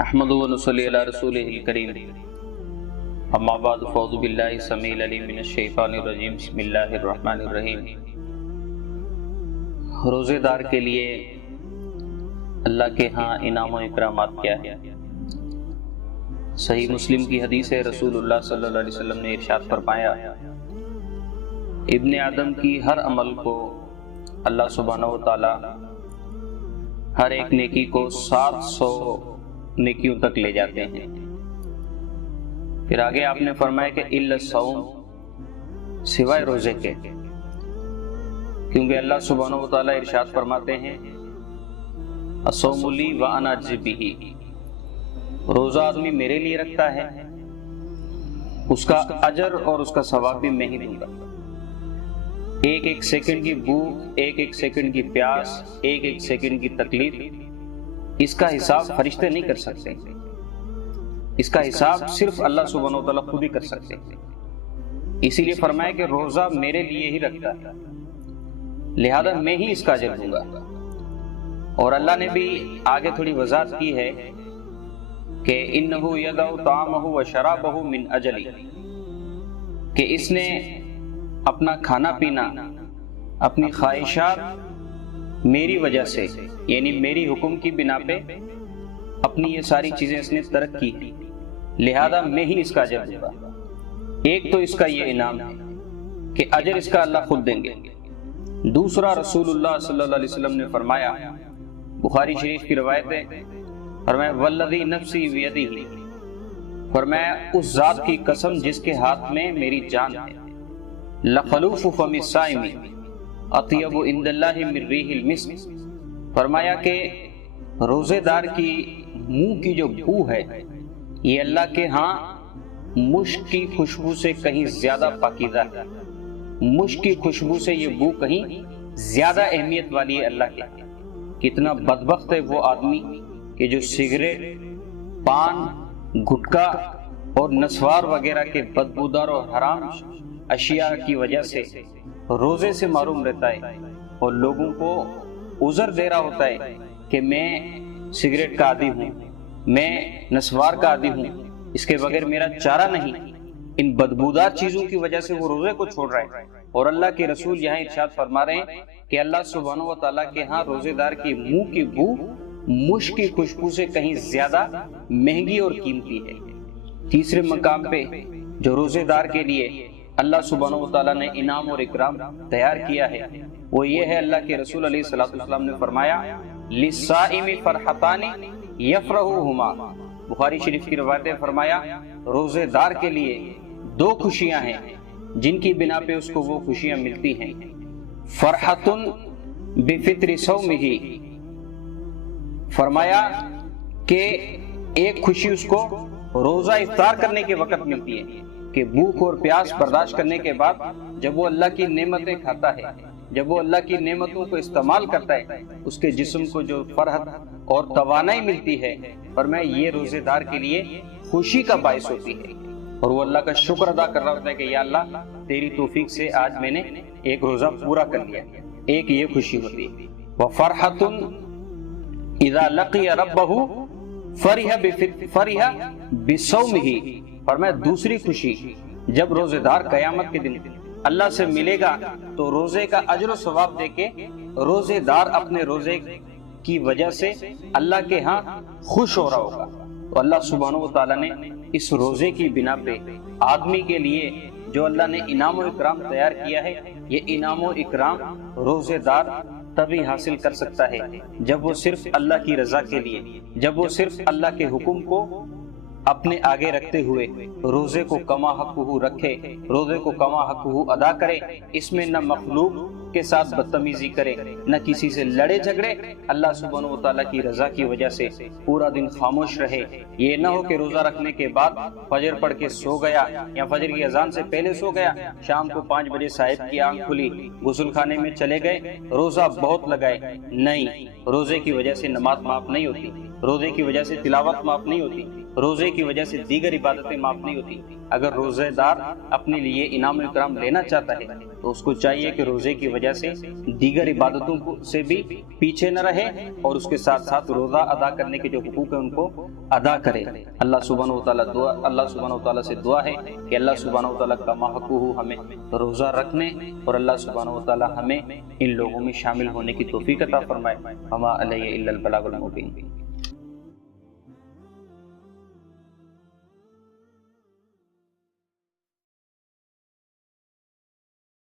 احمد و نصلی علی رسول الکریم اما بعد فاعوذ باللہ السمیع العلیم من الشیطان الرجیم بسم اللہ الرحمن الرحیم۔ روزے دار کے لیے اللہ کے ہاں انعام و اکرامات کیا ہے؟ صحیح مسلم کی حدیث ہے، رسول اللہ صلی اللہ علیہ وسلم نے ارشاد فرمایا، ابن آدم کی ہر عمل کو اللہ سبحانہ و تعالی ہر ایک نیکی کو 700 نیکیوں تک لے جاتے ہیں۔ پھر آگے آپ نے فرمایا کہ الا الصوم، سوائے روزے کے، کیونکہ اللہ سبحانہ و تعالی ارشاد فرماتے ہیں الصوم لی وانا اجزی بہ، روزہ آدمی میرے لیے رکھتا ہے، اس کا اجر اور اس کا ثواب بھی میں ہی دوں گا۔ ایک ایک سیکنڈ کی بھوک، ایک ایک سیکنڈ کی پیاس، ایک ایک سیکنڈ کی تکلیف، اس کا حساب فرشتے نہیں کر سکتے، اس کا حساب صرف اللہ سبحانہ و تعالیٰ خود ہی کر سکتے ہیں۔ اسی لیے فرمایا کہ روزہ میرے لیے ہی رکھتا ہے، لہذا میں ہی اس کا اجر دوں گا۔ اور اللہ نے بھی آگے تھوڑی وضاحت کی ہے کہ انہ یدع طعامہ وشرابہ من اجلی، کہ اس نے اپنا کھانا پینا، اپنی خواہشات میری وجہ سے، یعنی میری حکم کی بنا پہ اپنی یہ ساری چیزیں اس نے ترک کی، لہذا میں ہی اس کا اجر دوں گا۔ ایک تو اس کا یہ انعام ہے کہ اجر اس کا اللہ خود دیں گے۔ دوسرا، رسول اللہ صلی اللہ علیہ وسلم نے فرمایا، بخاری شریف کی روایت ہے، فرمایا والذی نفسی بیدہ، فرمایا اس ذات کی قسم جس کے ہاتھ میں میری جان ہے، لخلوف فم الصائم اطیب عند اللہ من ریح المسک، فرمایا کہ روزے دار کی منہ کی جو بو ہے یہ اللہ کے ہاں مشک کی خوشبو سے کہیں زیادہ پاکیزہ ہے، مشک کی خوشبو سے یہ بو کہیں زیادہ اہمیت والی ہے اللہ کے ہاں۔ کتنا بدبخت ہے وہ آدمی کہ جو سگریٹ، پان، گٹکا اور نسوار وغیرہ کے بدبودار اور حرام اشیاء کی وجہ سے روزے سے محروم رہتا ہے اور لوگوں کو عذر دے رہا ہوتا ہے کہ میں سگریٹ کا عادی ہوں، میں نسوار کا عادی ہوں، اس کے بغیر میرا چارہ نہیں۔ ان بدبودار چیزوں کی وجہ سے وہ روزے کو چھوڑ رہا ہے، اور اللہ کے رسول یہاں ارشاد فرما رہے ہیں کہ اللہ سبحانہ و تعالیٰ کے ہاں روزے دار کی منہ کی بو مشک کی خوشبو سے کہیں زیادہ مہنگی اور قیمتی ہے۔ تیسرے مقام پہ جو روزے دار کے لیے اللہ سبحانہ و تعالیٰ نے انعام اور اکرام تیار کیا ہے وہ یہ ہے، اللہ کے رسول علیہ الصلوۃ والسلام نے فرمایا للصائم فرحتان یفرحہما، بخاری شریف کی روایت ہے، فرمایا روزے دار کے لیے دو خوشیاں ہیں جن کی بنا پہ اس کو وہ خوشیاں ملتی ہیں، فرحۃ بفطر صومہ، فرمایا کہ ایک خوشی اس کو روزہ افطار کرنے کے وقت ملتی ہے کہ بھوک اور پیاس برداشت کرنے کے بعد جب وہ اللہ کی نعمتیں کھاتا ہے، جب وہ اللہ کی نعمتوں کو استعمال کرتا ہے، اس کے جسم کو جو فرحت اور توانائی ملتی ہے، فرمایا یہ روزے دار کے لیے خوشی کا باعث ہوتی ہے، اور وہ اللہ کا شکر ادا کر رہا ہوتا ہے کہ یا اللہ تیری توفیق سے آج میں نے ایک روزہ پورا کر لیا۔ ایک یہ خوشی ہوتی ہے۔ وَفَرْحَةٌ اِذَا لَقِيَ رَبَّهُ فَرِحَ بِصَوْمِهِ، فرمایا دوسری خوشی جب روزے دار قیامت کے دن اللہ سے ملے گا تو روزے کا اجر و ثواب دے کے روزے دار اپنے روزے کی وجہ سے اللہ کے ہاں خوش ہو رہا ہوگا۔ تو اللہ سبحانہ و تعالیٰ نے اس روزے کی بنا پہ آدمی کے لیے جو اللہ نے انعام و اکرام تیار کیا ہے، یہ انعام و اکرام روزے دار تبھی حاصل کر سکتا ہے جب وہ صرف اللہ کی رضا کے لیے، جب وہ صرف اللہ کے حکم کو اپنے آگے رکھتے ہوئے روزے کو کما حقہ رکھے، روزے کو کما حقہ ادا کرے، اس میں نہ مخلوق کے ساتھ بدتمیزی کرے، نہ کسی سے لڑے جھگڑے، اللہ سبحانہ و تعالیٰ کی رضا کی وجہ سے پورا دن خاموش رہے۔ یہ نہ ہو کہ روزہ رکھنے کے بعد فجر پڑھ کے سو گیا یا فجر کی اذان سے پہلے سو گیا، شام کو 5 بجے صاحب کی آنکھ کھلی، غسل خانے میں چلے گئے، روزہ بہت لگائے۔ نہیں، روزے کی وجہ سے نماز معاف نہیں ہوتی، روزے کی وجہ سے تلاوت معاف نہیں ہوتی، روزے کی وجہ سے دیگر عبادتیں معاف نہیں ہوتی۔ اگر روزے دار اپنے لیے انعام و اکرام لینا چاہتا ہے تو اس کو چاہیے کہ روزے کی وجہ سے دیگر عبادتوں سے بھی پیچھے نہ رہے اور اس کے ساتھ ساتھ روزہ ادا کرنے کے جو حقوق ہیں ان کو ادا کرے۔ اللہ سبحانہ و تعالیٰ سے دعا ہے کہ اللہ سبحانہ و تعالیٰ کا ماحقہ ہمیں روزہ رکھنے اور اللہ سبحانہ و تعالیٰ ہمیں ان لوگوں میں شامل ہونے کی توفیق عطا فرمائے۔ وما علیہ الا البلاغ المبین۔